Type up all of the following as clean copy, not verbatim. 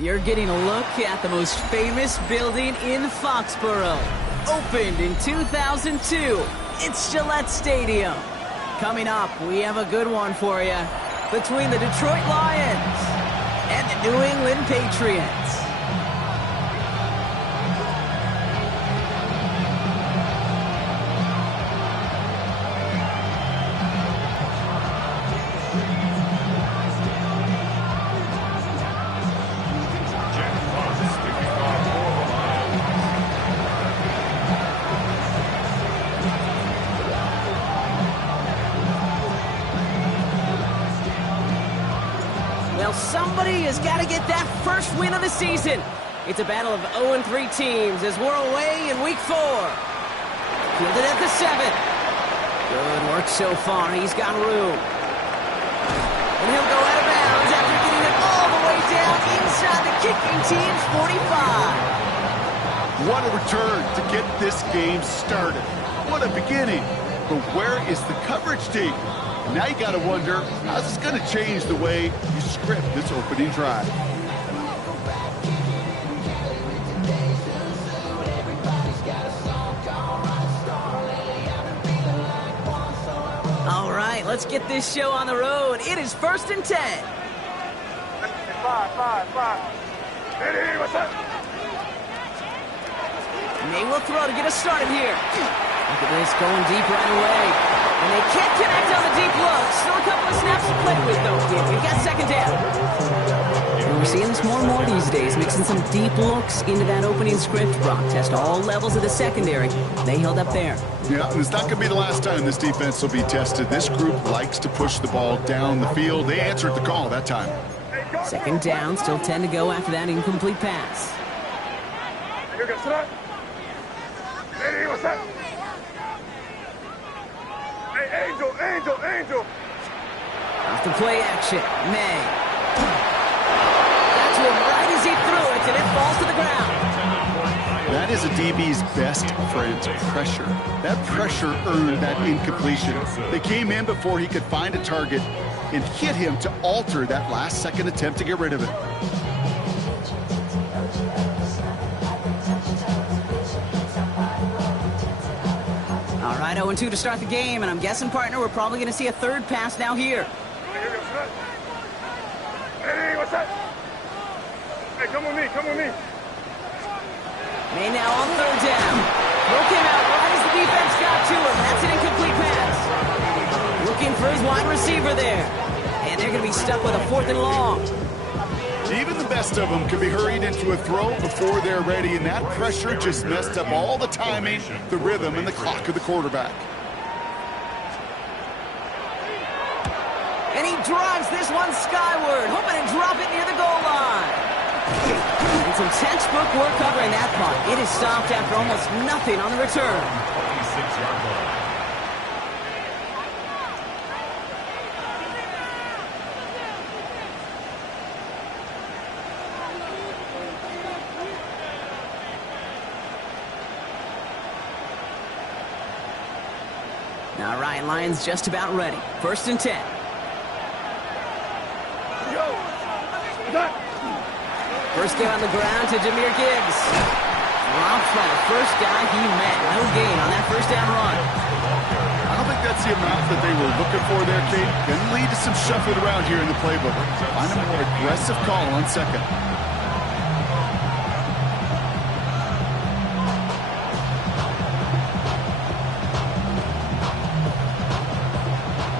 You're getting a look at the most famous building in Foxborough. Opened in 2002, it's Gillette Stadium. Coming up, we have a good one for you between the Detroit Lions and the New England Patriots. Well, somebody has got to get that first win of the season. It's a battle of 0-3 teams as we're away in week 4. Fielded at the 7. Good work so far. He's got room. And he'll go out of bounds after getting it all the way down inside the kicking team's 45. What a return to get this game started. What a beginning. But where is the coverage team? Now you got to wonder, how's this going to change the way you script this opening drive? All right, let's get this show on the road. It is 1st and 10. 5. Ready, what's up? And they will throw to get us started here. Look at this, going deep right away. And they can't connect on the deep look. Still a couple of snaps to play with, though. We've got 2nd down. We're seeing this more and more these days, mixing some deep looks into that opening script. Brock test all levels of the secondary. They held up there. Yeah, and it's not going to be the last time this defense will be tested. This group likes to push the ball down the field. They answered the call that time. 2nd down, still 10 to go after that incomplete pass. Ready, what's up? Hey, Angel. Off the play action, May. That's one right as he threw it, and it falls to the ground. That is a DB's best friend, pressure. That pressure earned that incompletion. They came in before he could find a target and hit him to alter that last-second attempt to get rid of it. All right, 0-2 to start the game, and I'm guessing, partner, we're probably going to see a 3rd pass now here. Hey, what's up? Hey, come with me. May now on 3rd down. Broke him out right as the defense got to him. That's an incomplete pass. Looking for his wide receiver there. And they're going to be stuck with a 4th and long. Even the best of them can be hurried into a throw before they're ready, and that pressure just messed up all the timing, the rhythm, and the clock of the quarterback. And he drives this one skyward, hoping to drop it near the goal line. And some textbook work covering that punt. It is stopped after almost nothing on the return. 26-yard line. All right, Lions just about ready. 1st and 10. First down on the ground to Jahmyr Gibbs. Dropped by the first guy he met. No gain on that 1st down run. I don't think that's the amount that they were looking for there, Kate. Going to lead to some shuffling around here in the playbook. Find a more aggressive call on 2nd.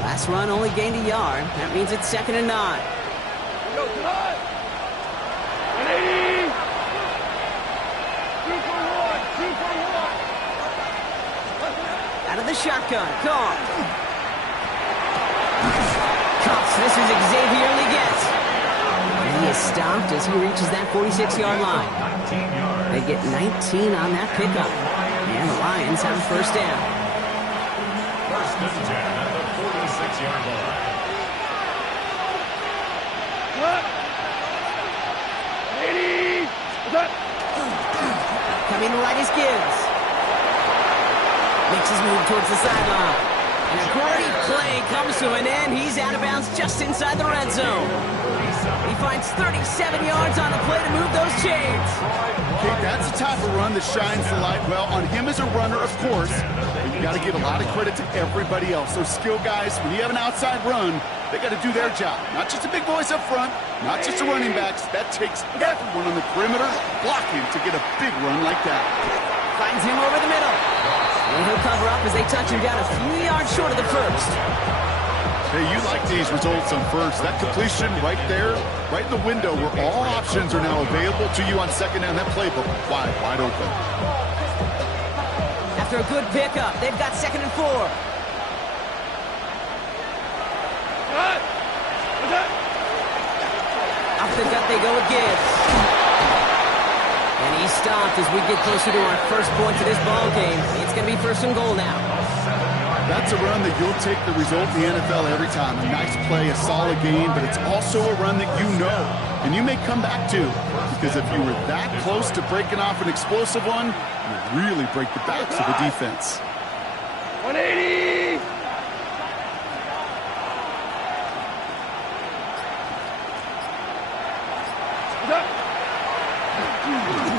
Last run only gained a yard. That means it's 2nd and 9. Out of the shotgun, Carr. Cups, this is Xavier Legette. He is stopped as he reaches that 46-yard line. They get 19 on that pickup. And the Lions have a first down. First and 10 at the 46-yard line. Coming right is Gibbs. Makes his move towards the sideline. And a great play comes to an end. He's out of bounds just inside the red zone. He finds 37 yards on the play to move those chains. Okay, that's the type of run that shines the light well on him as a runner, of course. But you got to give a lot of credit to everybody else. Those skill guys, when you have an outside run, they got to do their job. Not just the big boys up front, not just the running backs. That takes everyone on the perimeter blocking to get a big run like that. Finds him over the middle. And he'll cover up as they touch him down a few yards short of the first. Hey, you like these results on first. That completion right there, right in the window where all options are now available to you on second down. That playbook wide open. After a good pickup, they've got 2nd and 4. Off the gut they go with Gibbs. And he's stopped as we get closer to our first point to this ball game. It's going to be 1st and goal now. That's a run that you'll take the result in the NFL every time. A nice play, a solid game, but it's also a run that you know and you may come back to. Because if you were that close to breaking off an explosive one, you really break the backs of the defense. 180!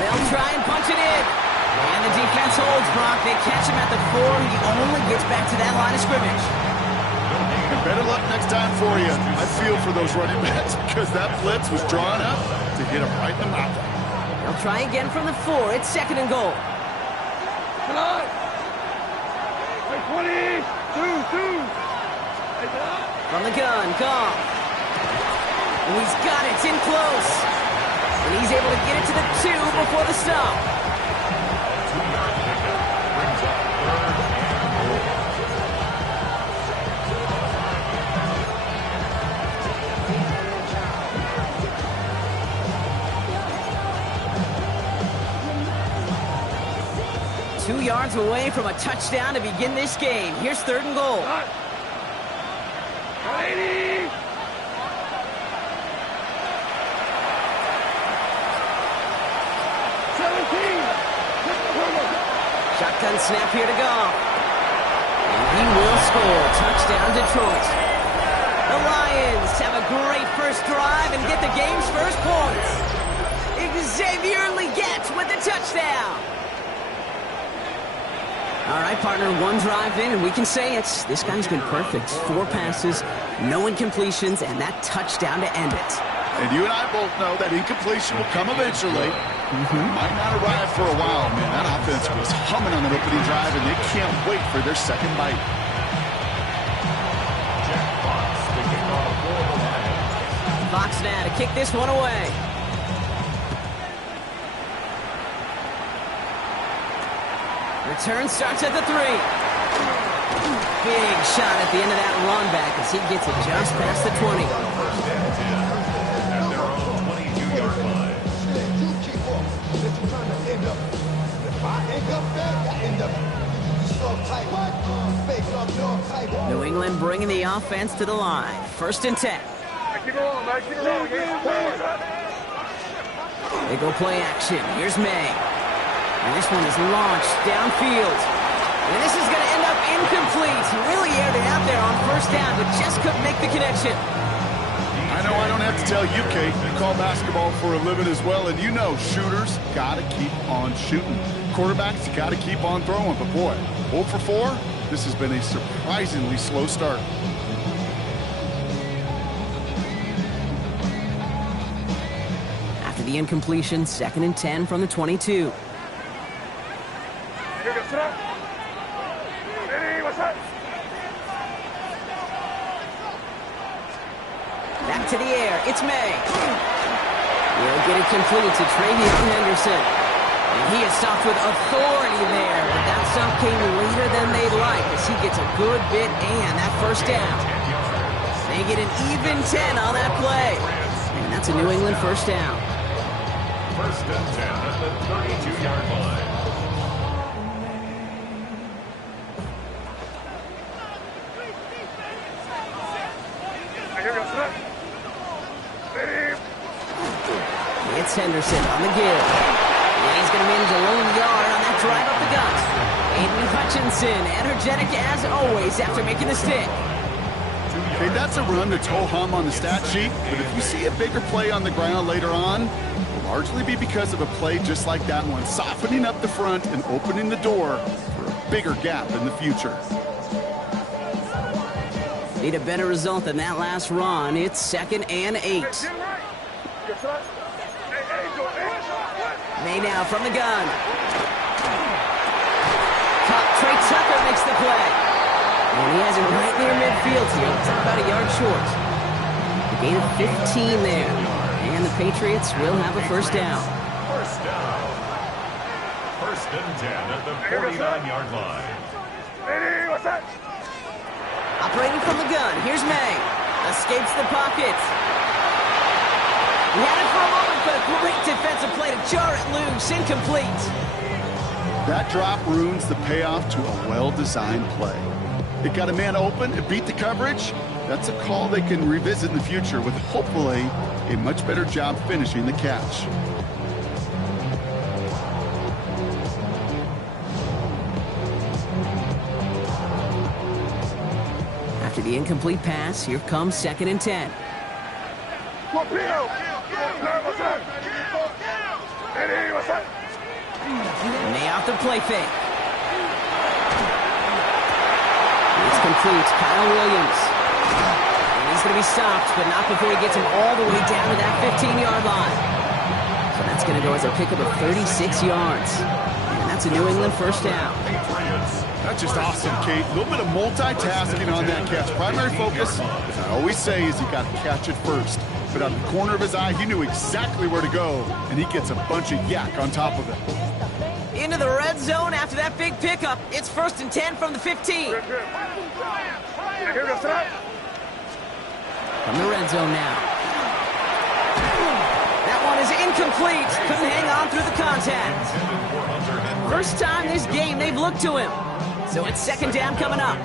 They'll try and punch it in. And the defense holds Brock. They catch him at the 4. He only gets back to that line of scrimmage. And better luck next time for you. I feel for those running backs because that blitz was drawn up to hit him right in the mouth. They'll try again from the 4. It's 2nd and goal. Come on! 20! 2! From the gun, Goff. And he's got it. It's in close. And he's able to get it to the 2 before the stop. Brings up 3rd and goal. 2 yards away from a touchdown to begin this game. Here's 3rd and goal. 180! Shotgun snap here to Goff. And he will score. Touchdown, Detroit. The Lions have a great first drive and get the game's first points. Xavier Legette with the touchdown. All right, partner, 1 drive in, and we can say this guy's been perfect. 4 passes, no incompletions, and that touchdown to end it. And you and I both know that incompletion will come eventually. Might not arrive for a while, man. That offense was humming on that opening drive, and they can't wait for their second bite. Fox now to kick this one away. Return starts at the 3. Big shot at the end of that run back as he gets it just past the 20. At their own 22-yard line. New England bringing the offense to the line. 1st and 10. Keep it rolling, man. Keep it rolling. They go play action. Here's May. And this one is launched downfield. And this is going to end up incomplete. He really aired it out there on 1st down, but just couldn't make the connection. I know I don't have to tell you, Kate. You call basketball for a living as well, and you know shooters got to keep on shooting. Quarterbacks got to keep on throwing. But boy, 0 for 4, this has been a surprisingly slow start. After the incompletion, 2nd and 10 from the 22. Here goes, sit up. Ready, what's up? Back to the air. It's May. He'll get it complete to Travion Henderson. And he is stopped with authority there. But that stop came later than they'd like as he gets a good bit and that 1st down. They get an even 10 on that play. And that's a New England first down. First and 10 at the 32-yard line. It's Henderson on the give. And he's going to manage a lone yard on that drive up the gut. Aiden Hutchinson, energetic as always after making the stick. Okay, that's a run that's ho-hum on the stat sheet, but if you see a bigger play on the ground later on, it'll largely be because of a play just like that one, softening up the front and opening the door for a bigger gap in the future. Need a better result than that last run. It's 2nd and 8. May now from the gun. Trey Tucker makes the play. And he has it right near midfield here. It's about a yard short. A gain of 15 there. And the Patriots will have a first down. First down. First and 10 at the 49-yard line. Operating from the gun. Here's May. Escapes the pocket. He had it for a moment, but a great defensive play to jar it loose. Incomplete. That drop ruins the payoff to a well-designed play. It got a man open, it beat the coverage. That's a call they can revisit in the future with hopefully a much better job finishing the catch. After the incomplete pass, here comes 2nd and 10. May off the play fake. It's complete. Kyle Williams. And he's going to be stopped, but not before he gets him all the way down to that 15-yard line. So that's going to go as a pickup of 36 yards. And that's a New England first down. That's just awesome, Kate. A little bit of multitasking on that catch. Primary focus, as I always say, is you got to catch it first. But out of the corner of his eye, he knew exactly where to go, and he gets a bunch of yak on top of it. Into the red zone after that big pickup. It's 1st and 10 from the 15. From the red zone now. That one is incomplete. Couldn't hang on through the contact. First time this game they've looked to him. So it's 2nd down coming up.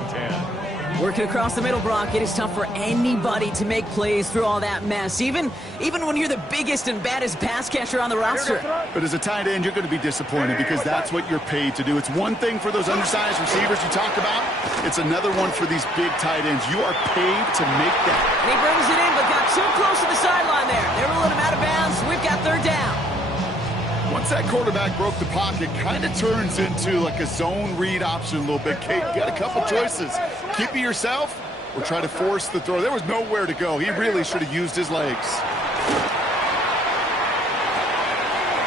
Working across the middle, Brock, it is tough for anybody to make plays through all that mess, even when you're the biggest and baddest pass catcher on the roster. But as a tight end, you're going to be disappointed because that's what you're paid to do. It's one thing for those undersized receivers you talk about. It's another one for these big tight ends. You are paid to make that. And he brings it in, but got too close to the sideline there. They're ruling him out of bounds. We've got 3rd down. Once that quarterback broke the pocket, kind of turns into like a zone read option a little bit. Kate, you got a couple choices. Keep it yourself or try to force the throw. There was nowhere to go. He really should have used his legs.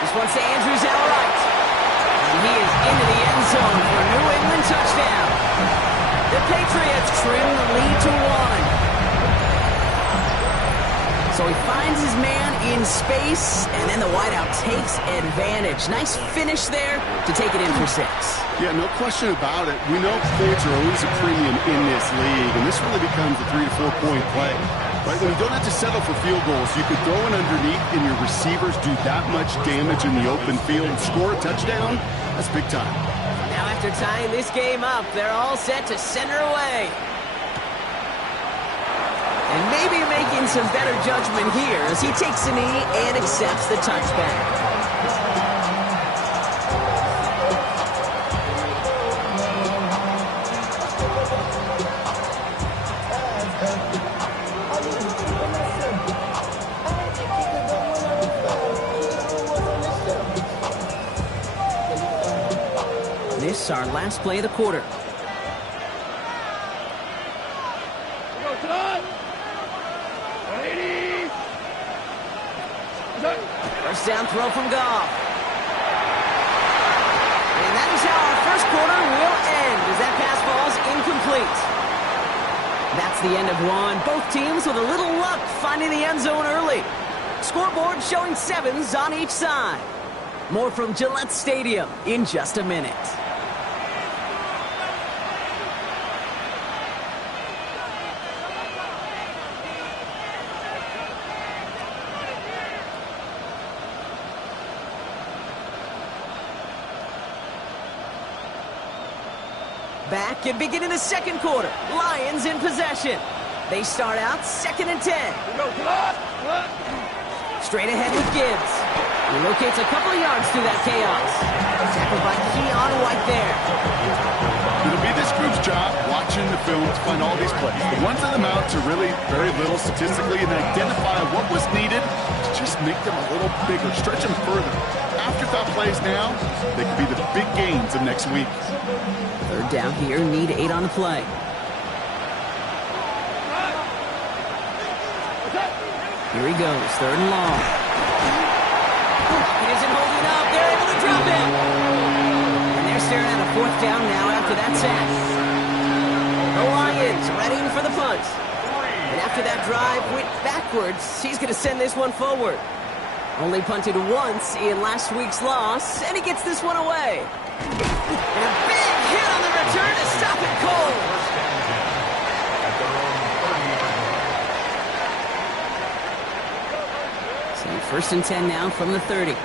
This one's to Andrews outright. And he is into the end zone for a New England touchdown. The Patriots trim the lead to 1. So he finds his man in space, and then the wideout takes advantage. Nice finish there to take it in for 6. Yeah, no question about it. We know points are always a premium in this league, and this really becomes a 3 to 4 point play. Right? When you don't have to settle for field goals, you could throw it underneath, and your receivers do that much damage in the open field. Score a touchdown, that's big time. Now after tying this game up, they're all set to center away. And maybe making some better judgment here as he takes a knee and accepts the touchback. This is our last play of the quarter. First down throw from Goff. And that is how our first quarter will end as that pass falls incomplete. That's the end of one. Both teams with a little luck finding the end zone early. Scoreboard showing 7s on each side. More from Gillette Stadium in just a minute. Back and beginning the second quarter. Lions in possession. They start out 2nd and 10. Straight ahead with Gibbs. He locates a couple of yards through that chaos. Tackled by Keon White there. It'll be this group's job watching the film to find all these plays. The ones that amount to really very little statistically and identify what was needed to just make them a little bigger, stretch them further. Afterthought plays now, they could be the big gains of next week. 3rd down here, need 8 on the play. Here he goes, 3rd and long. It isn't holding up. They're able to drop him. And they're staring at a 4th down now after that sack. The Lions ready for the punt. And after that drive went backwards, he's going to send this one forward. Only punted once in last week's loss, and he gets this one away. And a big hit on the return to stop it cold. So 1st and 10 now from the 30.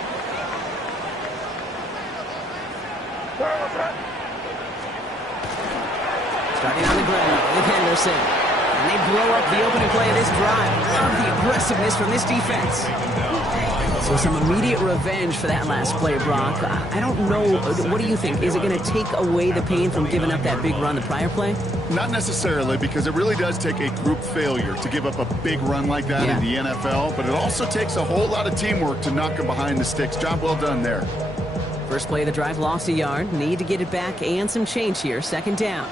Starting on the ground with Henderson. And they blow up the opening play of this drive. Love the aggressiveness from this defense. So some immediate revenge for that last play, Brock. I don't know. What do you think? Is it going to take away the pain from giving up that big run the prior play? Not necessarily, because it really does take a group failure to give up a big run like that in the NFL. But it also takes a whole lot of teamwork to knock them behind the sticks. Job well done there. First play of the drive, lost a yard. Need to get it back and some change here. 2nd down.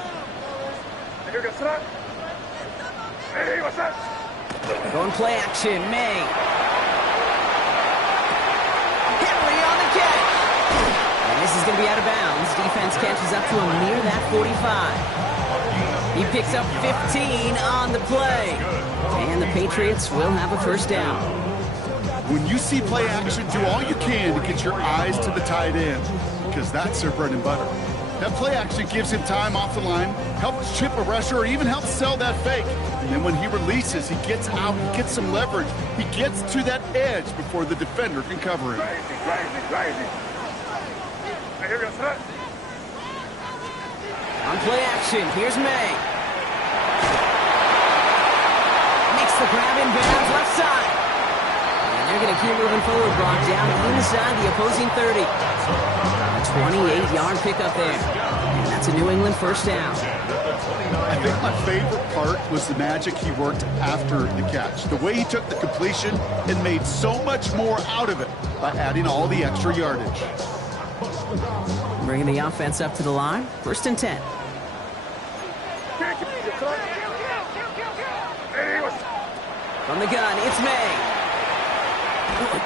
Going play action, May. Henry on the catch. And this is going to be out of bounds. Defense catches up to him near that 45. He picks up 15 on the play. And the Patriots will have a 1st down. When you see play action, do all you can to get your eyes to the tight end, because that's their bread and butter. That play action gives him time off the line, helps chip a rusher, or even helps sell that fake. And then when he releases, he gets out, he gets some leverage. He gets to that edge before the defender can cover him. On play action, here's May. Makes the grab in bounds left side. And they're going to keep moving forward, Brock, down inside the opposing 30. A 28-yard pickup there. And that's a New England 1st down. I think my favorite part was the magic he worked after the catch. The way he took the completion and made so much more out of it by adding all the extra yardage. Bringing the offense up to the line. 1st and 10. From the gun, it's May.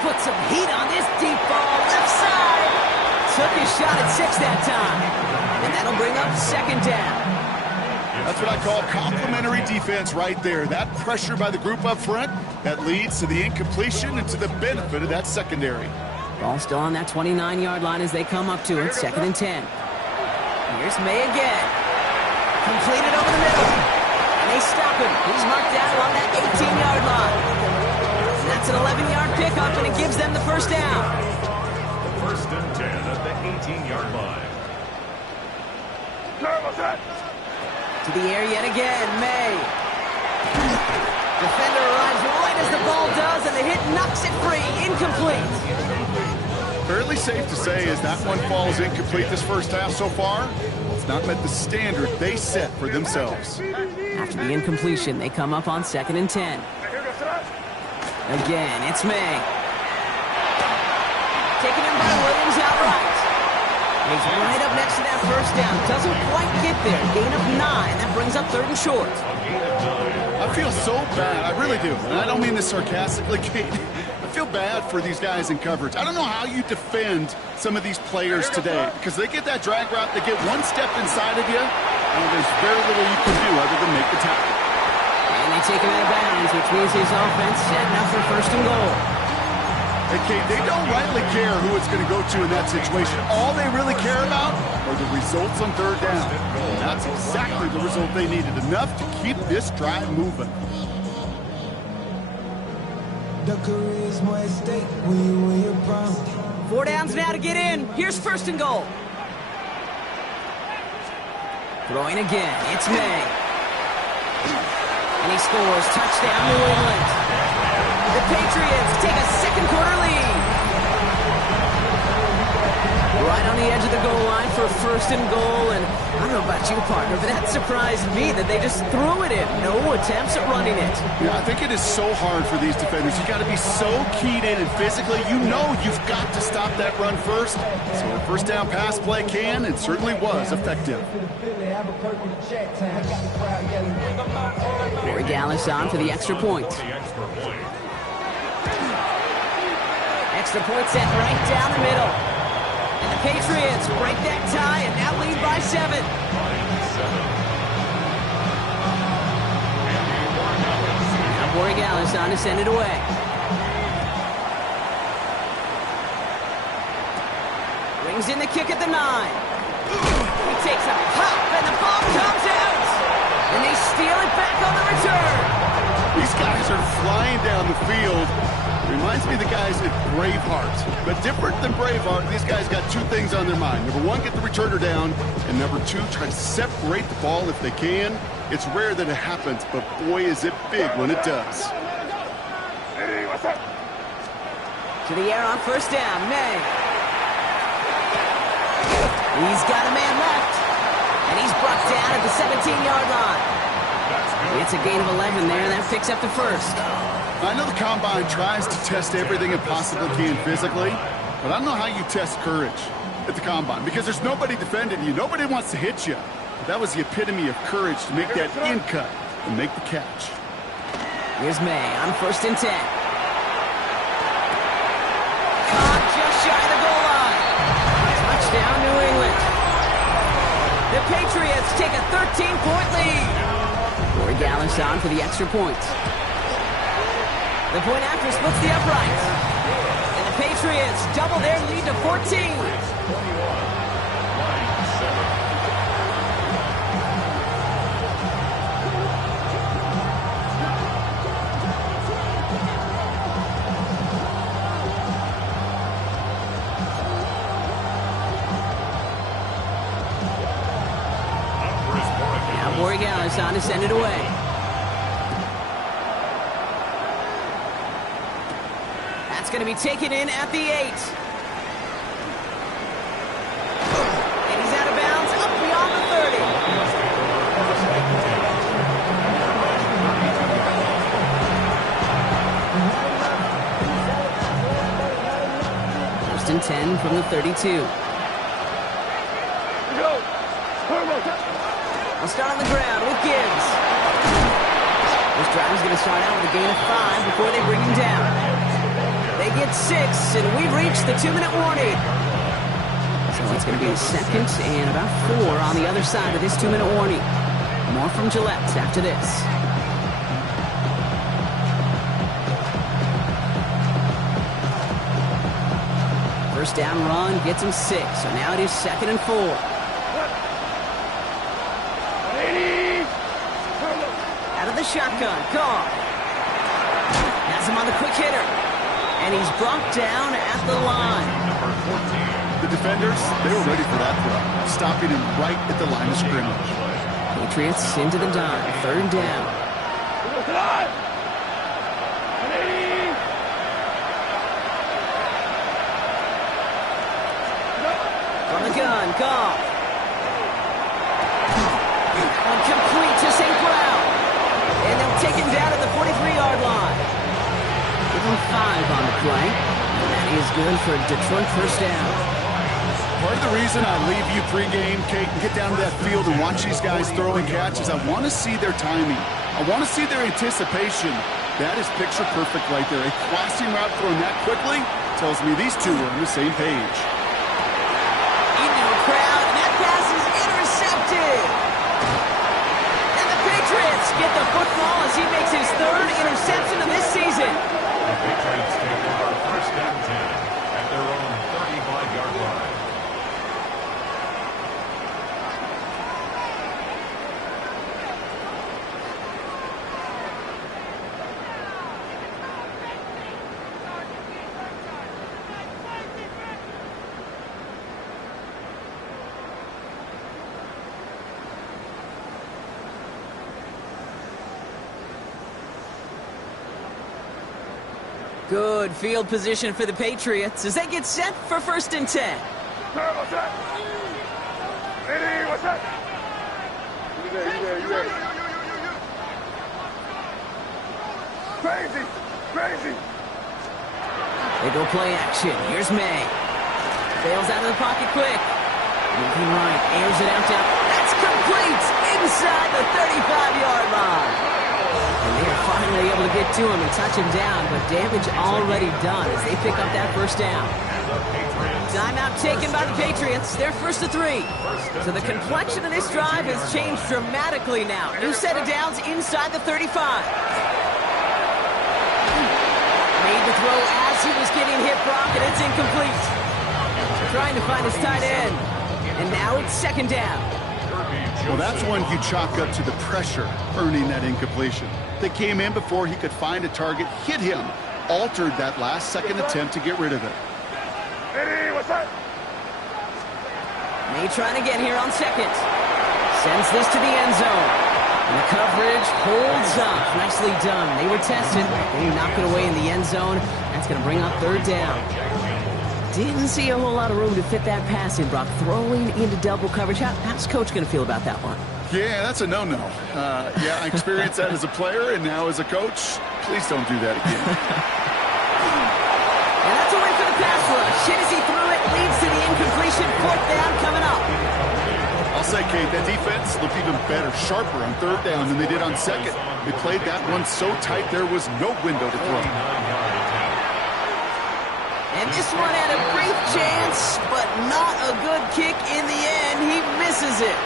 Put some heat on this deep ball. Left side. Took his shot at 6 that time. And that'll bring up 2nd down. That's what I call complementary defense right there. That pressure by the group up front, that leads to the incompletion and to the benefit of that secondary. Ball still on that 29-yard line as they come up to it. 2nd and 10. Here's May again. Completed over the middle. And they stop him. He's marked down along that 18-yard line. And that's an 11-yard pickup, and it gives them the 1st down. 1st and 10 at the 18-yard line. To the air yet again, May. Defender arrives right as the ball does, and the hit knocks it free. Incomplete. Fairly safe to say as that one falls incomplete this first half so far, it's not met the standard they set for themselves. After the incompletion, they come up on 2nd and 10. Again, it's May. Taken in by Williams outright. He's right up next to that 1st down. Doesn't quite get there. Gain of 9. That brings up 3rd and short. I feel so bad. I really do. And I don't mean this sarcastically, Kate. I feel bad for these guys in coverage. I don't know how you defend some of these players today, because they get that drag route, they get one step inside of you, and there's very little you can do other than make the tackle. And they take him out of bounds, which means his offense setting up for 1st and goal. Hey, Kate, they don't rightly care who it's going to go to in that situation. All they really care about are the results on 3rd down. And that's exactly the result they needed, enough to keep this drive moving. The career's more at stake when you win your promise. 4 downs now to get in. Here's 1st and goal. Throwing again. It's May. And he scores. Touchdown, New England. The Patriots take a second quarter lead. Right on the edge of the goal line for first and goal. And I don't know about you, partner, but that surprised me that they just threw it in. No attempts at running it. Yeah, I think it is so hard for these defenders. You got to be so keyed in and physically. You know you've got to stop that run first. So a first down pass play can and certainly was effective. Corey Gallis on for the extra point. Extra point set right down the middle. And the Patriots break that tie and now lead by 7. Now Corey Gallis on to send it away. Brings in the kick at the 9. He takes a pop and the ball comes out. And they steal it back on the return. These guys are flying down the field. Reminds me of the guys at Braveheart. But different than Braveheart, these guys got 2 things on their mind. Number 1, get the returner down. And number 2, try to separate the ball if they can. It's rare that it happens, but boy, is it big when it does. Hey, what's up? To the air on first down, May. He's got a man left. And he's brought down at the 17-yard line. It's a gain of 11 there. That picks up the first. I know the Combine tries to test everything it possibly can physically, but I don't know how you test courage at the Combine because there's nobody defending you. Nobody wants to hit you. But that was the epitome of courage to make that in cut and make the catch. Here's May on first and 10. Caught just shy of the goal line. Touchdown, New England. The Patriots take a 13-point lead. Corey Gallis on for the extra point. The point after splits the upright. And the Patriots double their lead to 14. Now Corey Gallis on to send it away. Going to be taken in at the 8. And he's out of bounds up beyond the 30. First and 10 from the 32. We'll start on the ground with Gibbs. This drive is going to start out with a gain of 5 before they bring him down. They get 6, and we've reached the 2-minute warning. So it's going to be the second and about 4 on the other side of this 2-minute warning. More from Gillette after this. First down run gets him 6, so now it is 2nd and 4. Out of the shotgun, Carr. Has him on the quick hitter. And he's brought down at the line. The defenders, they were ready for that throw, stopping him right at the line of scrimmage. Patriots into the dime, 3rd down. From the gun, Goff. Complete to St. Brown. And they'll take him down at the 43-yard line. 5 on the play. And that is good for Detroit first down. Part of the reason I leave you pregame, Kate, and get down to that field and watch these guys throw and catch is I want to see their timing. I want to see their anticipation. That is picture perfect right there. A crossing route thrown that quickly tells me these two are on the same page. Into a crowd, and that pass is intercepted. And the Patriots get the football as he makes his 3rd interception of this season. The Patriots take over first and 10 at their own 35-yard line. Good field position for the Patriots as they get set for 1st and 10. What's that? Eddie, what's that? You there. Crazy. They go play action. Here's May. Bails out of the pocket quick. Moving right, airs it out down. That's complete inside the 35-yard line. And they are finally able to get to him and touch him down, but damage already done as they pick up that 1st down. Timeout taken by the Patriots. They're 1st to 3. So the complexion of this drive has changed dramatically now. New set of downs inside the 35. Made the throw as he was getting hit, Brock, and it's incomplete. Trying to find his tight end. And now it's 2nd down. Well, that's one you chalk up to the pressure earning that incompletion. They came in before he could find a target, hit him, altered that last-second attempt to get rid of it. Eddie, what's that? May trying to get here on 2nd. Sends this to the end zone. And the coverage holds up. Nicely done. They were tested. They knock it away in the end zone. That's going to bring up 3rd down. Didn't see a whole lot of room to fit that pass in, Brock. Throwing into double coverage. How's Coach going to feel about that one? Yeah, that's a no-no. Yeah, I experienced that as a player and now as a coach. Please don't do that again. And that's a win for the pass rush. Shit as he threw it, leads to the incompletion. 4th down coming up. I'll say, Kate, that defense looked even better, sharper on 3rd down than they did on 2nd. They played that one so tight there was no window to throw. And this one had a brief chance, but not a good kick in the end. He misses it.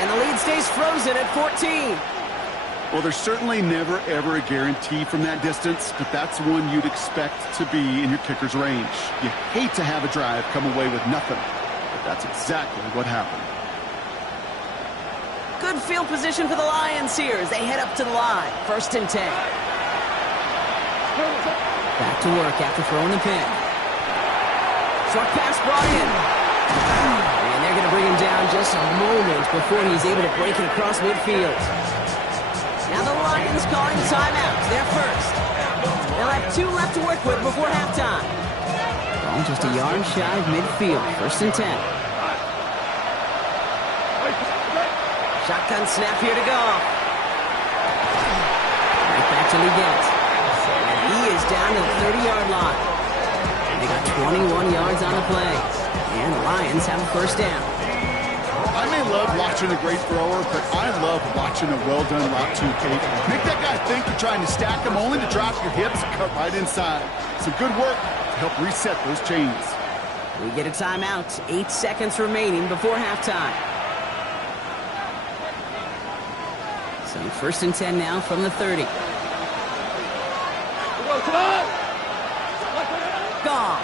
And the lead stays frozen at 14. Well, there's certainly never, ever a guarantee from that distance, but that's one you'd expect to be in your kicker's range. You hate to have a drive come away with nothing, but that's exactly what happened. Good field position for the Lions here as they head up to the line. 1st and 10. Back to work after throwing the pin. Short pass brought in. And they're going to bring him down just a moment before he's able to break it across midfield. Now the Lions calling timeouts. They're 1st. They'll have 2 left to work with before halftime. Ball just a yard shy of midfield. 1st and 10. Shotgun snap here to go. Right back to Leggett. And he is down to the 30-yard line. They got 21 yards on the play. And the Lions have a 1st down. I may love watching a great thrower, but I love watching a well-done route too, Kate. Make that guy think you're trying to stack him only to drop your hips and cut right inside. Some good work to help reset those chains. We get a timeout. 8 seconds remaining before halftime. So 1st and 10 now from the 30. Goff.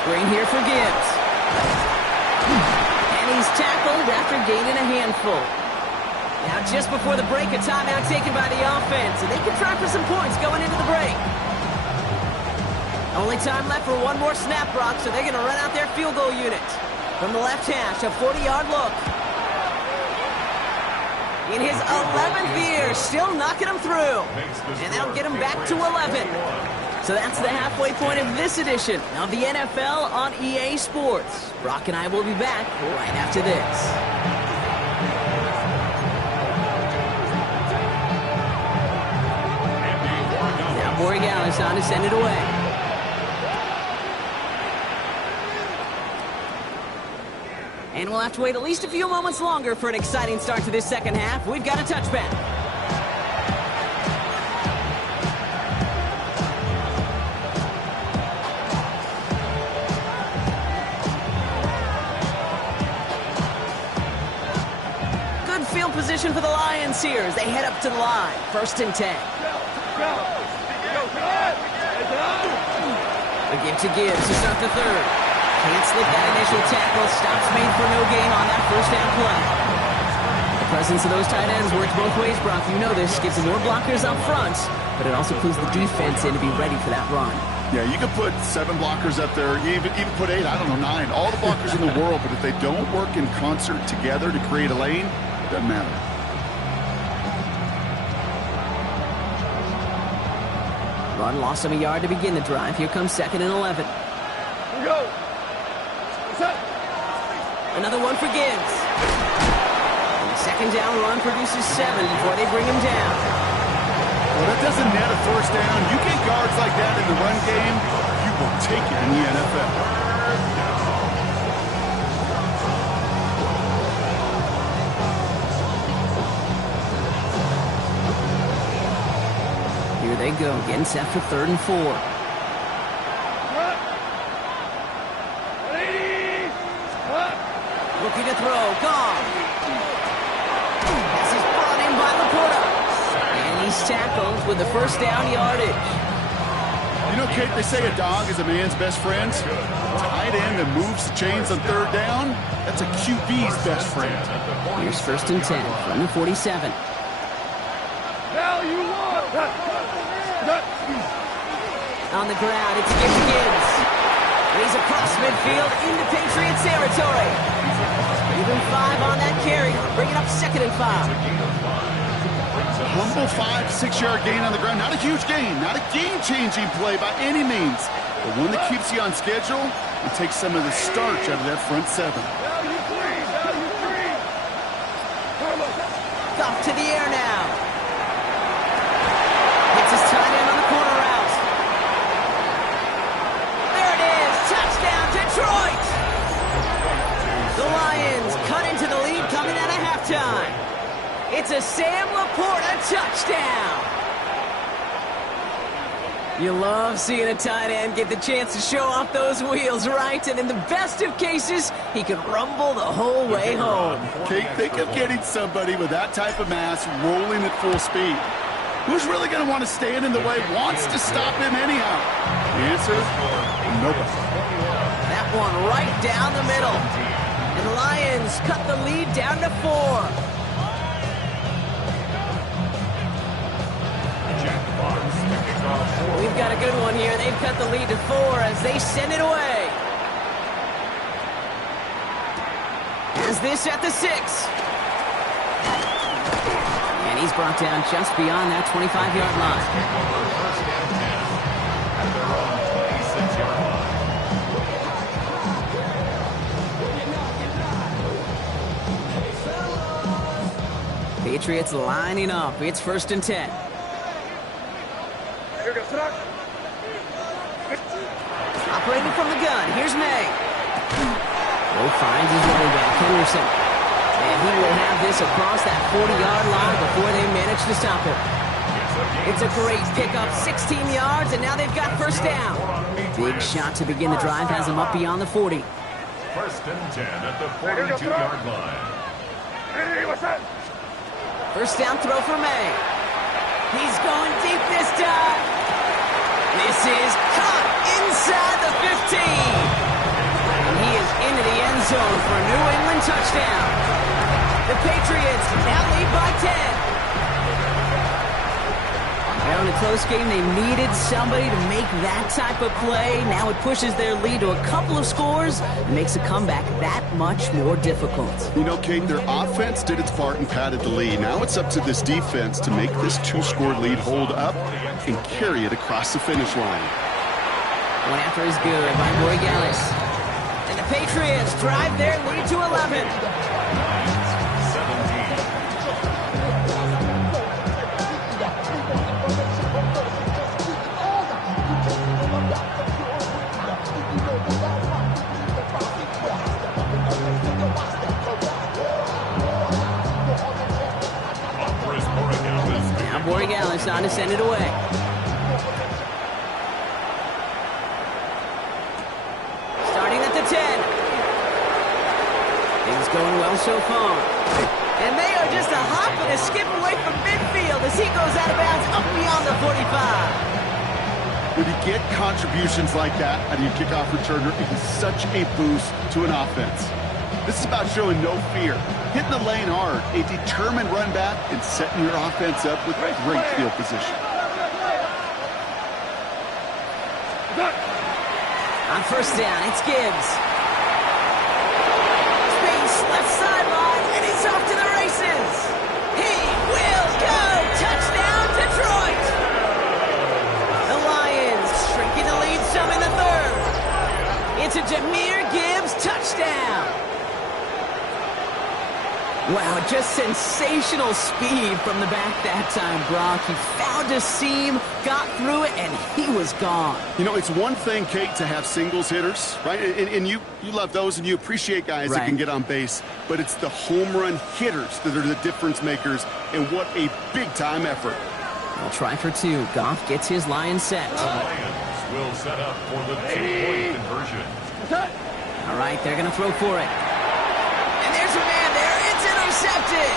Screen here for Gibbs. And he's tackled after gaining a handful. Now just before the break, a timeout taken by the offense. And they can try for some points going into the break. Only time left for one more snap, Brock, so they're going to run out their field goal unit. From the left hash, a 40-yard look. In his 11th year, still knocking them through. And that'll get him back to 11. So that's the halfway point of this edition of the NFL on EA Sports. Brock and I will be back right after this. Now Borregales on to send it away. And we'll have to wait at least a few moments longer for an exciting start to this 2nd half. We've got a touchback. Good field position for the Lions here as they head up to the line. 1st and 10. A give to Gibbs to start the 3rd. Can't slip that initial tackle. Stops made for no gain on that 1st down play. The presence of those tight ends works both ways, Brock. You know this. Gives them more blockers up front, but it also pulls the defense in to be ready for that run. Yeah, you can put 7 blockers up there, even put 8, I don't know, 9. All the blockers in the world, but if they don't work in concert together to create a lane, it doesn't matter. Run lost him a yard to begin the drive. Here comes 2nd and 11. Here we go. Set. Another one for Gibbs. And the 2nd down run produces 7 before they bring him down. Well, that doesn't net a first down. You get guards like that in the run game, you will take it in the NFL. Here they go, getting set for 3rd and 4. 180. Looking to throw, gone. This is brought in by Laporta. And he's tackled with the first down yardage. You know, Kate, they say a dog is a man's best friend. Tight end that moves the chains on 3rd down, that's a QB's best friend. Here's 1st and 10 from the 47. Now you want. On the ground, it's Gibbs. He's across midfield into Patriots territory. Even 5 on that carry, bringing up 2nd and 5. Humble 5 to 6 yard gain on the ground. Not a huge gain, not a game-changing play by any means, but one that keeps you on schedule and takes some of the starch out of that front 7. Value 3. Off to the air now. Hits his tight end on the corner route. There it is. Touchdown, Detroit. The Lions cut into the lead coming out of halftime. It's a Sam Laporta touchdown. You love seeing a tight end get the chance to show off those wheels, right? And in the best of cases, he could rumble the whole way home. Kate, think of getting somebody with that type of mass rolling at full speed. Who's really going to want to stand in the way, wants to stop him anyhow? The answer, nobody. That one right down the middle. And the Lions cut the lead down to 4. We've got a good one here. They've cut the lead to 4 as they send it away. As this at the 6. And he's brought down just beyond that 25-yard line. Patriots lining up. It's 1st and 10. Operating from the gun, here's May. Finds his running back, Henderson. And he will have this across that 40-yard line before they manage to stop him. It's a great pickup, 16 yards, and now they've got 1st down. Big shot to begin the drive has him up beyond the 40. 1st and 10 at the 42-yard line. 1st down throw for May. He's going deep this time. This is caught inside the 15. And he is into the end zone for a New England touchdown. The Patriots now lead by 10. Now in a close game, they needed somebody to make that type of play. Now it pushes their lead to a couple of scores and makes a comeback that much more difficult. You know, Kate, their offense did its part and padded the lead. Now it's up to this defense to make this 2-score lead hold up and carry it across the finish line. One after is good by Borregales. And the Patriots drive their lead to 11. Borregales on to send it away. Starting at the 10. Things going well so far. And they are just a hop and a skip away from midfield as he goes out of bounds up beyond the 45. When you get contributions like that out of your kickoff returner, it is such a boost to an offense. This is about showing no fear, hitting the lane hard, a determined run back, and setting your offense up with great field position. On 1st down, it's Gibbs. Space left sideline, and he's off to the races. He will go! Touchdown, Detroit! The Oh, just sensational speed from the back that time, Brock. He found a seam, got through it, and he was gone. You know, it's one thing, Kate, to have singles hitters, right? And you love those, and you appreciate guys that can get on base. But it's the home run hitters that are the difference makers, and what a big-time effort. They'll try for two. Goff gets his line set. The Lions will set up for the two-point conversion. All right, they're going to throw for it. And there's a man there. It's intercepted.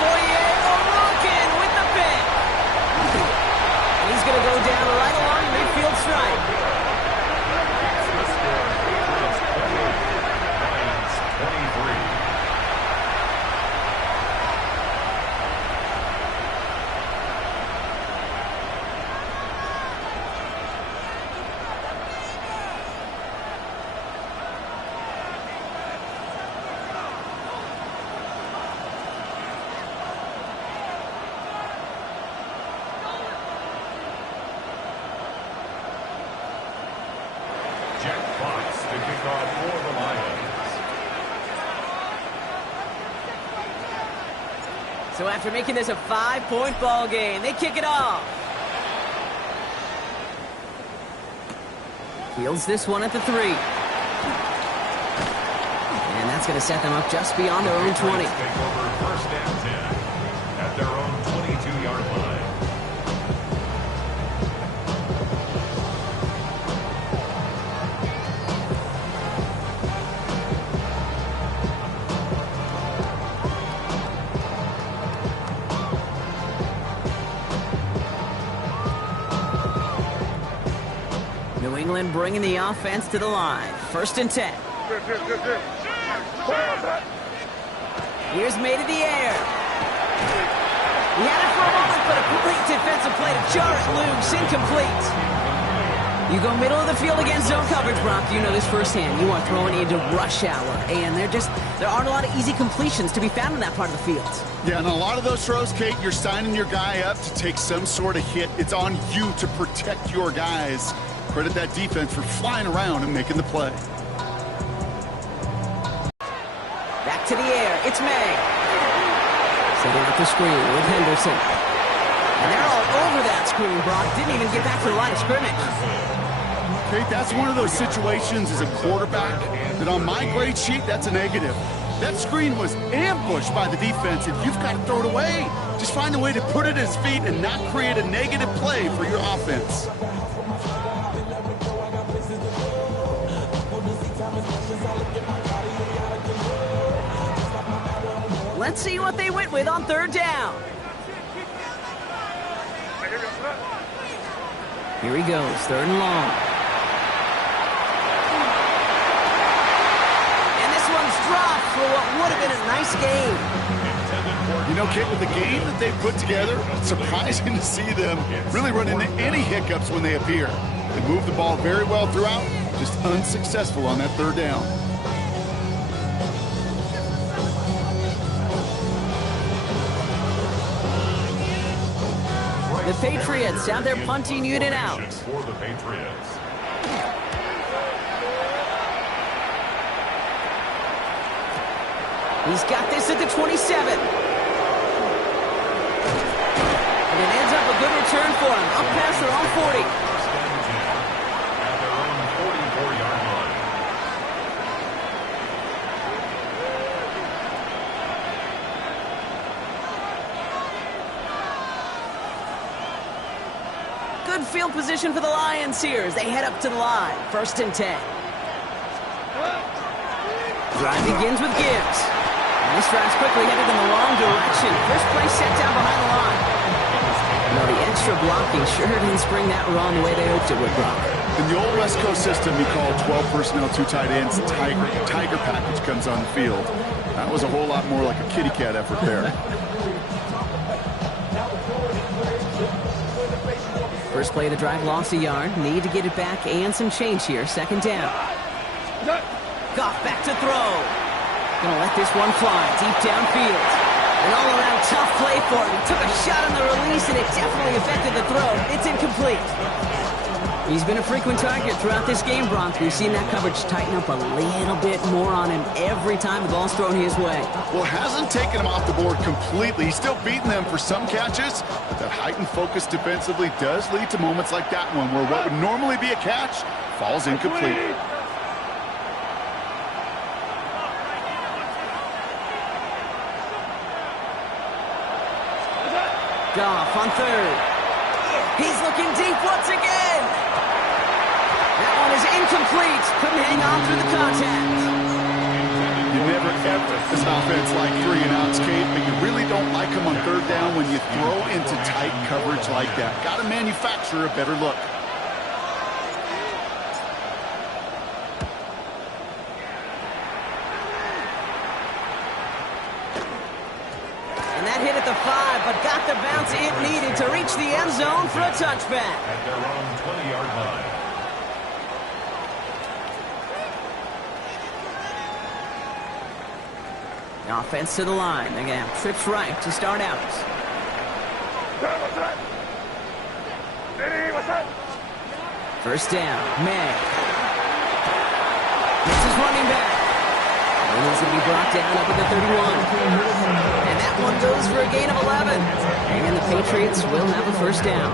Foyer Orokin with the pick. And he's going to go down right along midfield stripe. The score is 28. Lions 23. Jack Fox to kick off for the Lions. So after making this a 5-point ball game, they kick it off. Fields this one at the 3. And that's going to set them up just beyond their own 20. Take over first and 10 at their own 22-yard line. New England bringing the offense to the line. First and 10. Here's made in the air. He had it for a moment, but a complete defensive play to jar it loose. Incomplete. You go middle of the field against zone coverage, Brock. You know this firsthand. You are throwing into rush hour, and there aren't a lot of easy completions to be found in that part of the field. Yeah, and a lot of those throws, Kate, you're signing your guy up to take some sort of hit. It's on you to protect your guys. Credit that defense for flying around and making the play. Back to the air. It's May. Setting up the screen with Henderson. And they're all over that screen, Brock. Didn't even get back to the line of scrimmage. Kate, that's one of those situations as a quarterback that on my grade sheet, that's a negative. That screen was ambushed by the defense, and you've got to throw it away. Just find a way to put it at his feet and not create a negative play for your offense. Let's see what they went with on third down. Here he goes, third and long. And this one's dropped for what would have been a nice game. You know, Kit, with the game that they've put together, it's surprising to see them really run into any hiccups when they appear. They move the ball very well throughout, just unsuccessful on that third down. The Patriots have their punting unit out. For the Patriots. He's got this at the 27. And it ends up a good return for him. Up past their own 40. First and 10 at their own 44-yard line. Good field position for the Lions here as they head up to the line. First and 10. Drive begins with Gibbs. And this drive's quickly headed in the wrong direction. First play set down behind the line. No, the extra blocking sure didn't spring that run the way they hoped it would, Brock. In the old West Coast system, you call 12 personnel, 2 tight ends, Tiger package comes on the field. That was a whole lot more like a kitty cat effort there. First play of the drive lost a yard. Need to get it back and some change here. Second down. Goff back to throw. Gonna let this one fly deep downfield. An all-around tough play for him. He took a shot on the release, and it definitely affected the throw. It's incomplete. He's been a frequent target throughout this game, Bronx. We've seen that coverage tighten up a little bit more on him every time the ball's thrown his way. Well, hasn't taken him off the board completely. He's still beating them for some catches, but that heightened focus defensively does lead to moments like that one where what would normally be a catch falls incomplete. Goff on third. He's looking deep once again. That one is incomplete. Couldn't hang on through the contact. You never ever this offense like 3 and outs, Kate, but you really don't like them on third down when you throw into tight coverage like that. Got to manufacture a better look. And that hit at the 5, but got the bounce it needed to reach the end zone for a touchback. At their own 20-yard line. The offense to the line. They're going to have trips right to start out. First down, May. This is running back. And he's going to be brought down up at the 31. And that one goes for a gain of 11. And the Patriots will have a first down.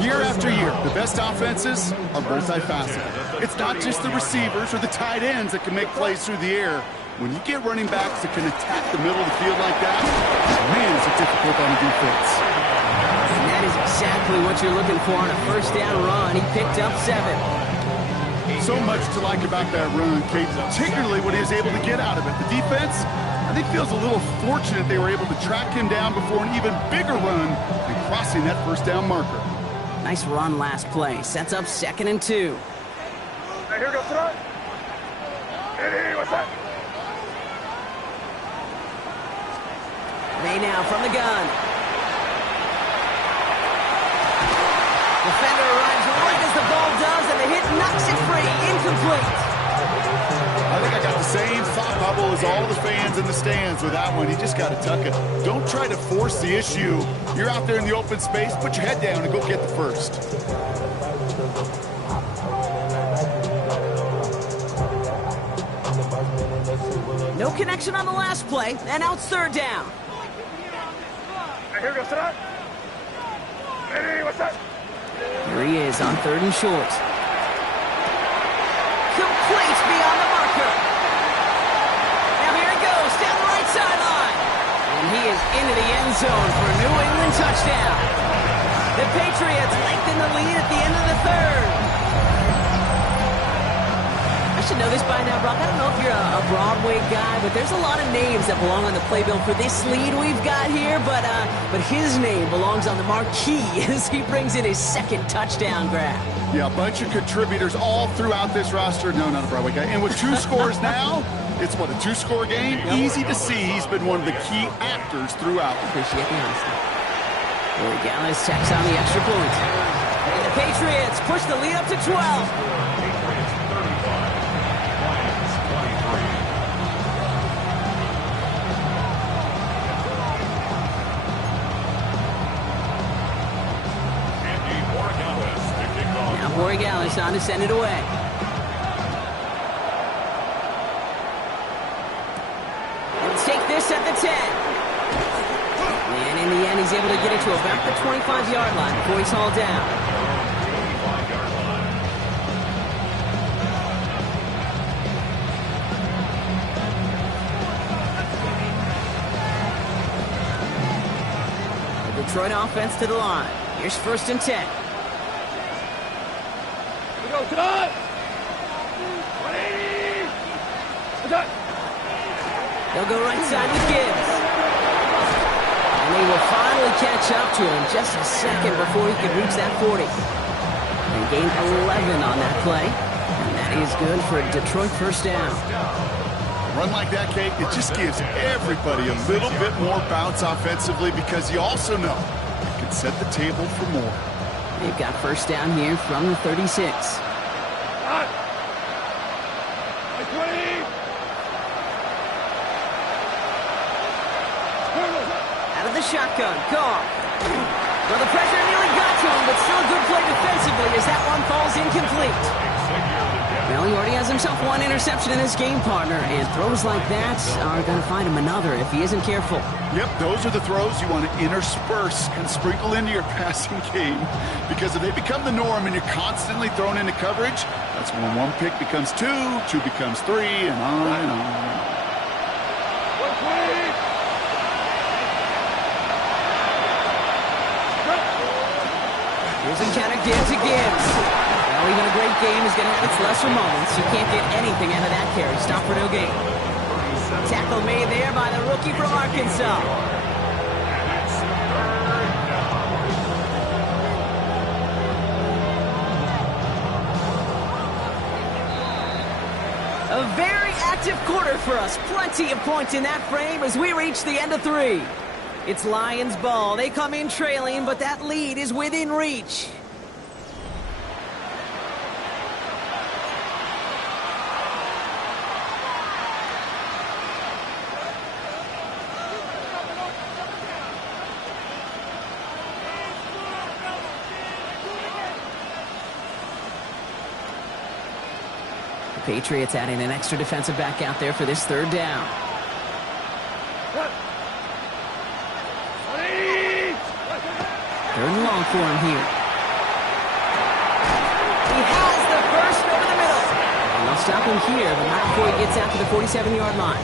Year after year, the best offenses are multifaceted. It's not just the receivers or the tight ends that can make plays through the air. When you get running backs that can attack the middle of the field like that, man, is it difficult on the defense. And that is exactly what you're looking for on a first down run. He picked up 7. So much to like about that run, Kate, particularly what he was able to get out of it. The defense, I think, feels a little fortunate they were able to track him down before an even bigger run and crossing that first down marker. Nice run last play. Sets up 2nd and 2. Hey, here goes tonight. Hey, what's that? May now from the gun. Defender arrives right as the ball does, and the hit knocks it free. Incomplete. I think I got the same thought bubble as all the fans in the stands with that one. You just got to tuck it. Don't try to force the issue. You're out there in the open space. Put your head down and go get the first. No connection on the last play, and now it's 3rd down. Hey, here goes tonight. Hey, what's that? Here he is on 3rd and short. Complete beyond the marker. Now here it goes down the right sideline. And he is into the end zone for a New England touchdown. The Patriots lengthen the lead at the end of the 3rd. I should know this by now, Brock. I don't know if you're a Broadway guy, but there's a lot of names that belong on the playbill for this lead we've got here, but his name belongs on the marquee as he brings in his 2nd touchdown grab. Yeah, a bunch of contributors all throughout this roster. No, not a Broadway guy. And with 2 scores now, it's what, a 2-score game? Easy to see he's been one of the key actors throughout. Appreciate the honesty. Willie Gallis tacks on the extra point. And the Patriots push the lead up to 12. Borregales on to send it away. Let's take this at the 10. And in the end, he's able to get it to about the 25-yard line before he's hauled down. The Detroit offense to the line. Here's 1st and 10. They'll go right side with Gibbs. And they will finally catch up to him just a second before he could reach that 40. And gain 11 on that play. And that is good for a Detroit first down. A run like that, Kate, it just gives everybody a little bit more bounce offensively because you also know it can set the table for more. They've got first down here from the 36. Out of the shotgun, Goff. Well, the pressure nearly got to him, but but still a good play defensively as that one falls incomplete. Well, he already has himself one interception in this game, partner, and throws like that are going to find him another if he isn't careful. Yep, those are the throws you want to intersperse and sprinkle into your passing game, because if they become the norm and you're constantly thrown into coverage, that's when one pick becomes two, two becomes three, and on and on. Here's a counter give to Gibbs. Well, even a great game is going to have its lesser moments. You can't get anything out of that carry. Stop for no gain. Tackle made there by the rookie from Arkansas. A very active quarter for us. Plenty of points in that frame as we reach the end of 3. It's Lions ball. They come in trailing, but that lead is within reach. The Patriots adding an extra defensive back out there for this 3rd down. Third and long for him here. He has the first over the middle. And they'll stop him here, but not before he gets out to the 47-yard line.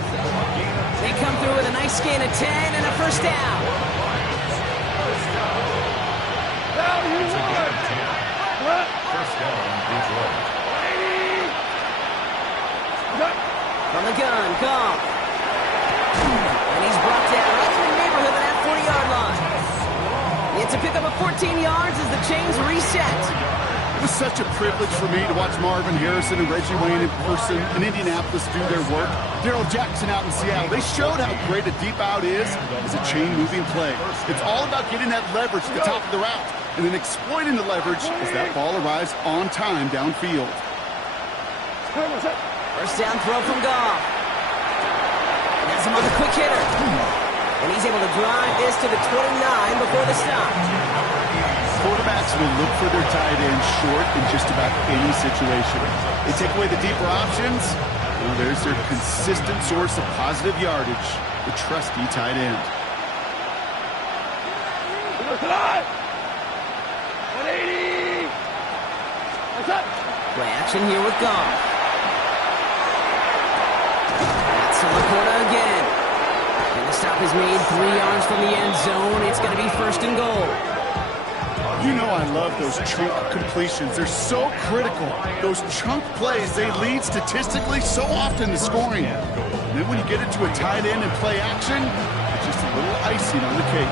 They come through with a nice gain of 10 and a first down. First down, Detroit. From the gun, Goff. And he's brought down right in the neighborhood of that 40-yard line. It's a pickup of 14 yards as the chains reset. It was such a privilege for me to watch Marvin Harrison and Reggie Wayne in person in Indianapolis do their work. Daryl Jackson out in Seattle. They showed how great a deep out is as a chain-moving play. It's all about getting that leverage at the top of the route and then exploiting the leverage as that ball arrives on time downfield. First down throw from Goff. And that's another quick hitter. And he's able to drive this to the 29 before the stop. Quarterbacks will look for their tight end short in just about any situation. They take away the deeper options. Well, there's their consistent source of positive yardage, the trusty tight end. 180. Play action here with Goff. That's on the corner again. And the stop is made 3 yards from the end zone. It's going to be first and goal. You know I love those chunk completions. They're so critical. Those chunk plays, they lead statistically so often to scoring. And then when you get it to a tight end and play action, it's just a little icing on the cake.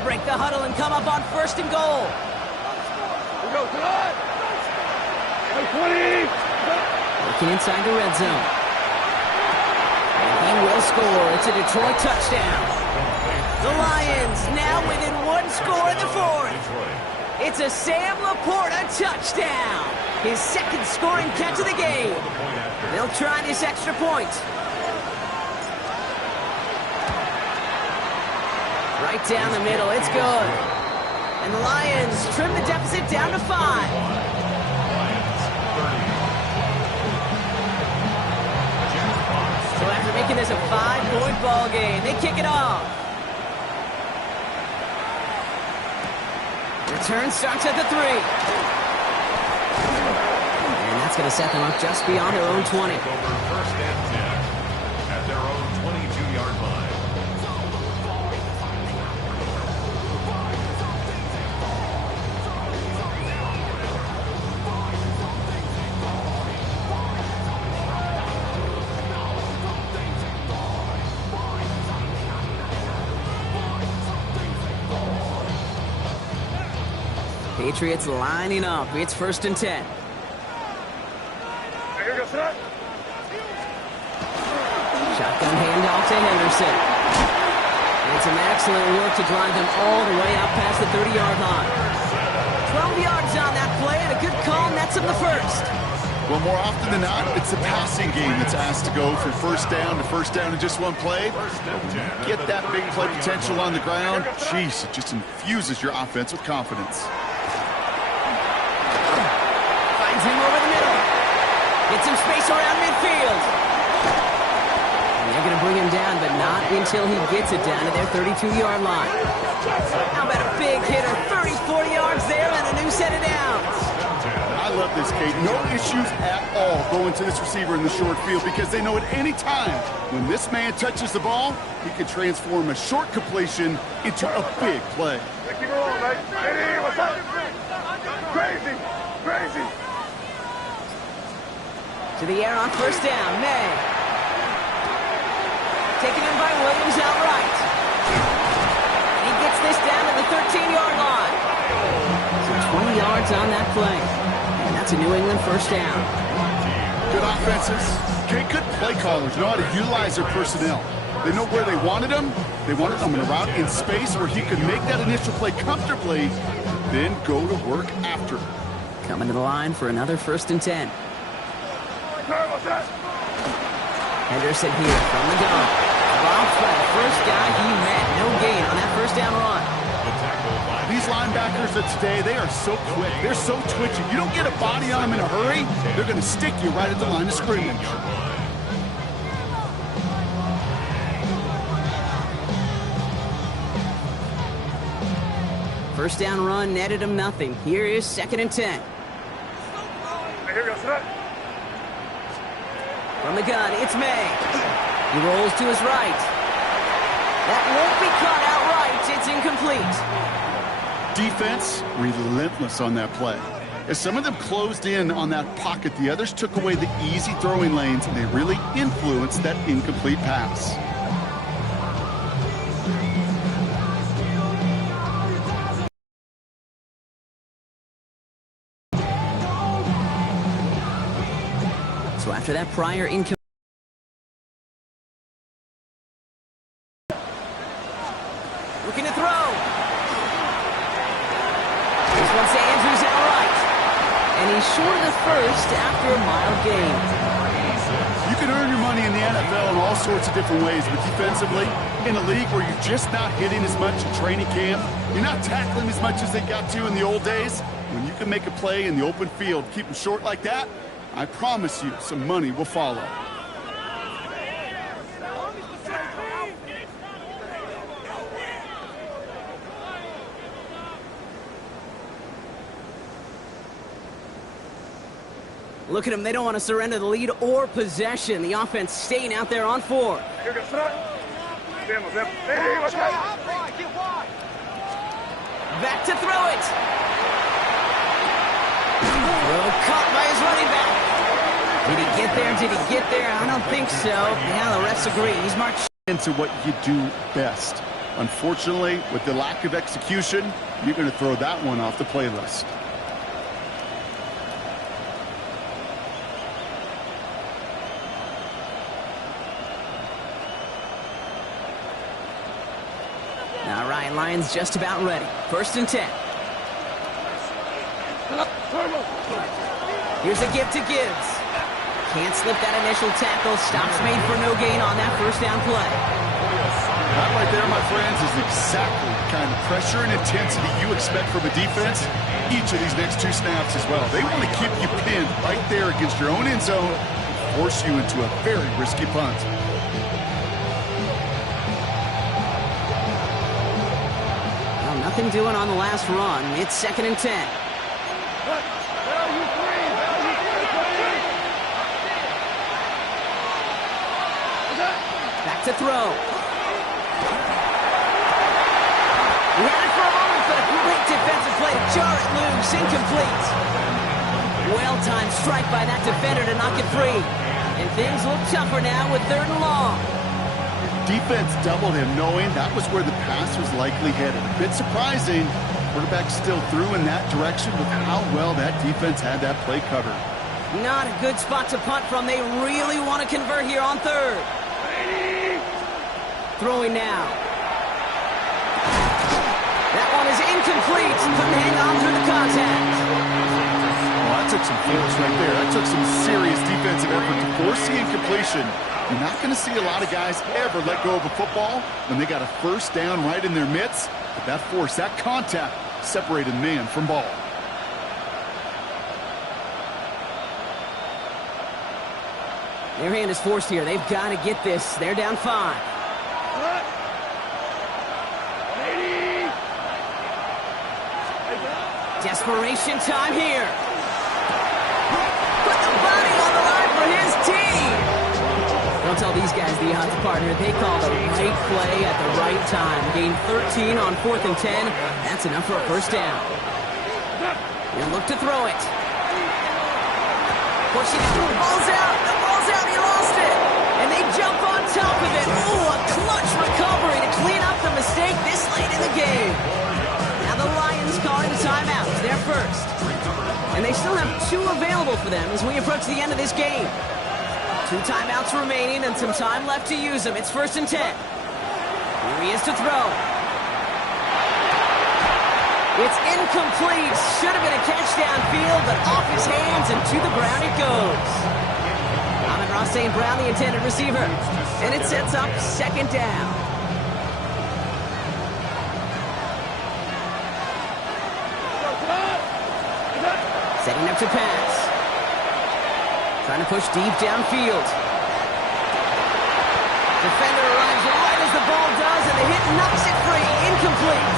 Break the huddle and come up on first and goal. We go tonight. 20. Working inside the red zone. And he will score. It's a Detroit touchdown. The Lions now within 1 score in the 4th. It's a Sam Laporta touchdown. His 2nd scoring catch of the game. They'll try this extra point. Right down the middle, it's good. And the Lions trim the deficit down to 5. So after making this a 5-point ball game, they kick it off. Return starts at the 3. And that's going to set them up just beyond their own 20. First and 10 at their own 22-yard line. Patriots lining up. It's first and 10. Here goes tonight. Shotgun handoff to Henderson. And It's some excellent work to drive them all the way out past the 30-yard line. 12 yards on that play, and a good call nets him the first. Well, more often than not, it's the passing game that's asked to go from first down in just one play. Get that big play potential on the ground. Jeez, it just infuses your offense with confidence. Finds him over the middle. Gets some space around midfield. And they're going to bring him down, but not until he gets it down to their 32-yard line. How about a big hitter, 30, 40 yards there, and a new set of downs. I love this, Kate. No issues at all going to this receiver in the short field because they know at any time when this man touches the ball, he can transform a short completion into a big play. Keep it rolling, mate. Hey, what's up? Crazy, crazy. To the air on first down, May. Taken in by Williams outright. He gets this down to the 13-yard line. So 20 yards on that play. And that's a New England first down. Good offenses. Okay, good play callers know how to utilize their personnel. They know where they wanted him. They wanted him in a route in space where he could make that initial play comfortably, then go to work after. Coming to the line for another 1st and 10. Henderson here from the gun. Dropped by the first guy he met. No gain on that first down run. These linebackers of today, they are so quick. They're so twitchy. You don't get a body on them in a hurry, they're going to stick you right at the line of scrimmage. First down run netted him nothing. Here is 2nd and 10. Hey, here we go, set. From the gun, it's May. He rolls to his right. That won't be caught outright. It's incomplete. Defense, relentless on that play. As some of them closed in on that pocket, the others took away the easy throwing lanes, and they really influenced that incomplete pass. So after that prior incomplete. Looking to throw. This one's to Andrews outright. And he's short of the first after a mild gain. You can earn your money in the NFL in all sorts of different ways, but defensively, in a league where you're just not hitting as much in training camp, you're not tackling as much as they got to in the old days, when you can make a play in the open field, keep them short like that, I promise you some money will follow. Look at them. They don't want to surrender the lead or possession. The offense staying out there on 4. Here we go, set. Hey, what's up? Back to throw it. Throw caught by his running back. Did he get there? Did he get there? I don't think so. Yeah, the refs agree. He's marched into what you do best. Unfortunately, with the lack of execution, you're going to throw that one off the playlist. All right, Lions just about ready. 1st and 10. Here's a give to Gibbs. Can't slip that initial tackle. Stops made for no gain on that first down play. That right there, my friends, is exactly the kind of pressure and intensity you expect from a defense each of these next 2 snaps as well. They want to keep you pinned right there against your own end zone and force you into a very risky punt. Nothing doing on the last run. It's 2nd and 10. Back to throw. He had it for a moment, but a great defensive play to jar it loose. Incomplete. Well-timed strike by that defender to knock it free. And things look tougher now with 3rd and long. Defense doubled him, knowing that was where the pass was likely headed. A bit surprising. Quarterback still threw in that direction with how well that defense had that play covered. Not a good spot to punt from. They really want to convert here on 3rd. Throwing now. couldn't hang on through the contact. Well, that took some force right there. That took some serious defensive effort to force the incompletion. You're not going to see a lot of guys ever let go of a football when they got a first down right in their midst. But that force, that contact, separated man from ball. Their hand is forced here. They've got to get this. They're down 5. Desperation time here. Put the body on the line for his team. Don't tell these guys the odds, partner. They call the right play at the right time. Gain 13 on 4th and 10. That's enough for a first down. He'll look to throw it. Pushing it. The ball's out. The ball's out. He lost it. And they jump on top of it. Ooh, a clutch recovery to clean up the mistake this late in the game. Now the Lions calling a timeout. They're first. And they still have 2 available for them as we approach the end of this game. 2 timeouts remaining and some time left to use them. It's 1st and 10. Here he is to throw. It's incomplete. Should have been a catch downfield, but off his hands and to the ground it goes. Amon-Ra St. Brown, the intended receiver. And it sets up 2nd down. Setting up to pass. Trying to push deep downfield. Defender arrives right as the ball does, and the hit knocks it free. Incomplete.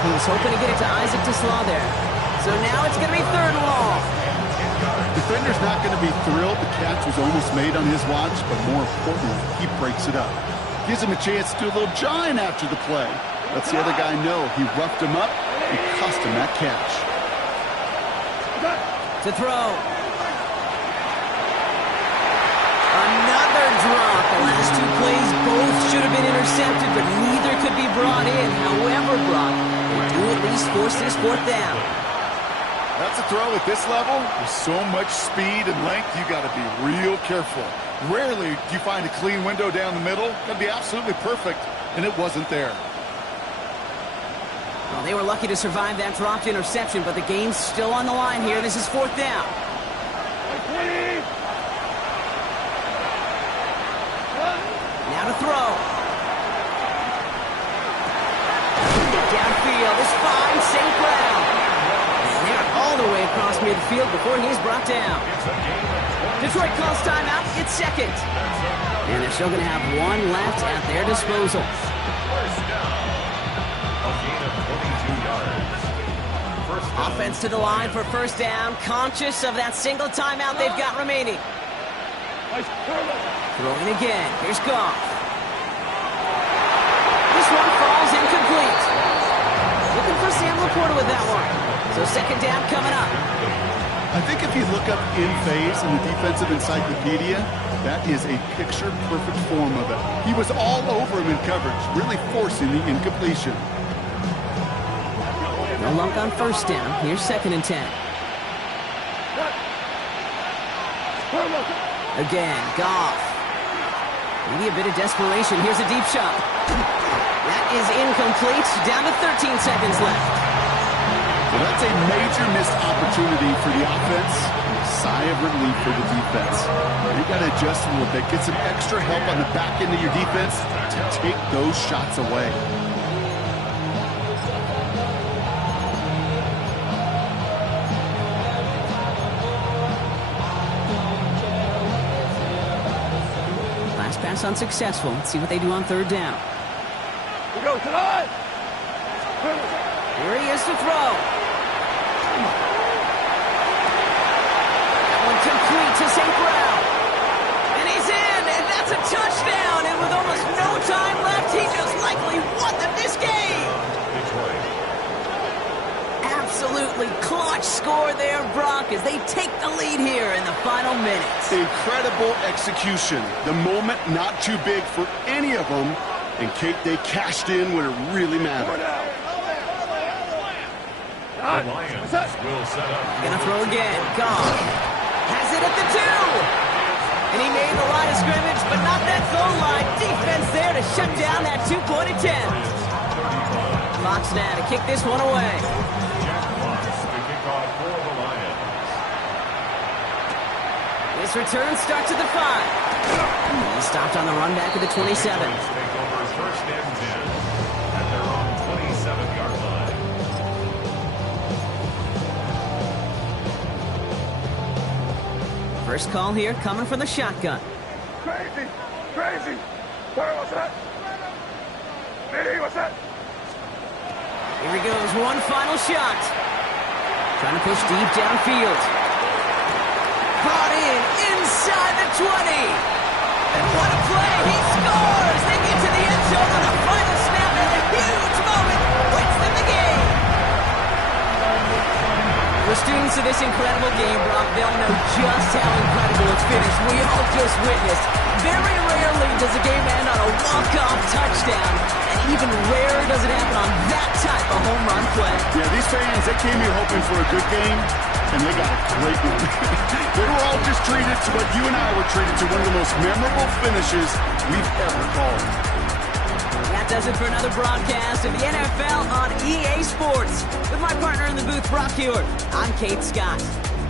He was hoping to get it to Isaac to Slaw there. So now it's going to be 3rd and long. Defender's not going to be thrilled the catch was almost made on his watch, but more importantly, he breaks it up. Gives him a chance to do a little jawing after the play. Lets the other guy know he roughed him up and cost him that catch. To throw. Another drop. The last 2 plays both should have been intercepted, but neither could be brought in. However, Brock, they do at least force this 4th down. That's a throw at this level. With so much speed and length, you got to be real careful. Rarely do you find a clean window down the middle. Got to be absolutely perfect, and it wasn't there. Well, they were lucky to survive that dropped interception, but the game's still on the line here. This is 4th down. Now to throw. Downfield. This finds St. Brown. And they're all the way across midfield before he's brought down. Detroit calls timeout. It's 2nd. And they're still going to have 1 left at their disposal. Offense to the line for 1st down, conscious of that single timeout they've got remaining. Throwing again. Here's Goff. This one falls incomplete. Looking for Sam Laporta with that one. So 2nd down coming up. I think if you look up in phase in the defensive encyclopedia, that is a picture-perfect form of it. He was all over him in coverage, really forcing the incompletion. No luck on 1st down. Here's 2nd and 10. Again, Goff. Maybe a bit of desperation. Here's a deep shot. That is incomplete. Down to 13 seconds left. Well, that's a major missed opportunity for the offense. Sigh of relief for the defense. You got to adjust a little bit. Get some extra help on the back end of your defense to take those shots away. Pass unsuccessful. Let's see what they do on 3rd down. We go tonight. Here he is to throw. That one complete to St. Brown. And he's in, and that's a touchdown. And with almost no time left, he just likely won them this game. Absolutely clutch score there, Brock, as they take the lead here in the final minutes. Incredible execution. The moment not too big for any of them. And Kate, they cashed in when it really mattered. The Lions will set up. Gonna throw again. Goff has it at the 2. And he made the line of scrimmage, but not that goal line. Defense there to shut down that 2-point attempt. Fox now to kick this one away. Jack Fox, the kickoff for the Lions. This return starts at the 5. He stopped on the run back at the 27. Take over first and 10 at their own 27-yard line. First call here coming from the shotgun. Crazy! Crazy! Where was that? Hey, what's that? Here he goes, one final shot. Trying to push deep downfield. Brought in inside the 20. And what a play! He scores! They get to the end zone on a final snap and a huge moment wins them the game. For students of this incredible game, Brock, they'll know just how incredible it's finished. We all just witnessed. Very rarely does a game end on a walk-off touchdown. And even rarer does it happen on that type of home run play. Yeah, these fans, they came here hoping for a good game, and they got a great one. They were all just treated to what you and I were treated to, one of the most memorable finishes we've ever called. That does it for another broadcast of the NFL on EA Sports. With my partner in the booth, Brock Hewitt, I'm Kate Scott.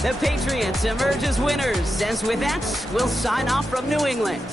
The Patriots emerge as winners, as with that, we'll sign off from New England.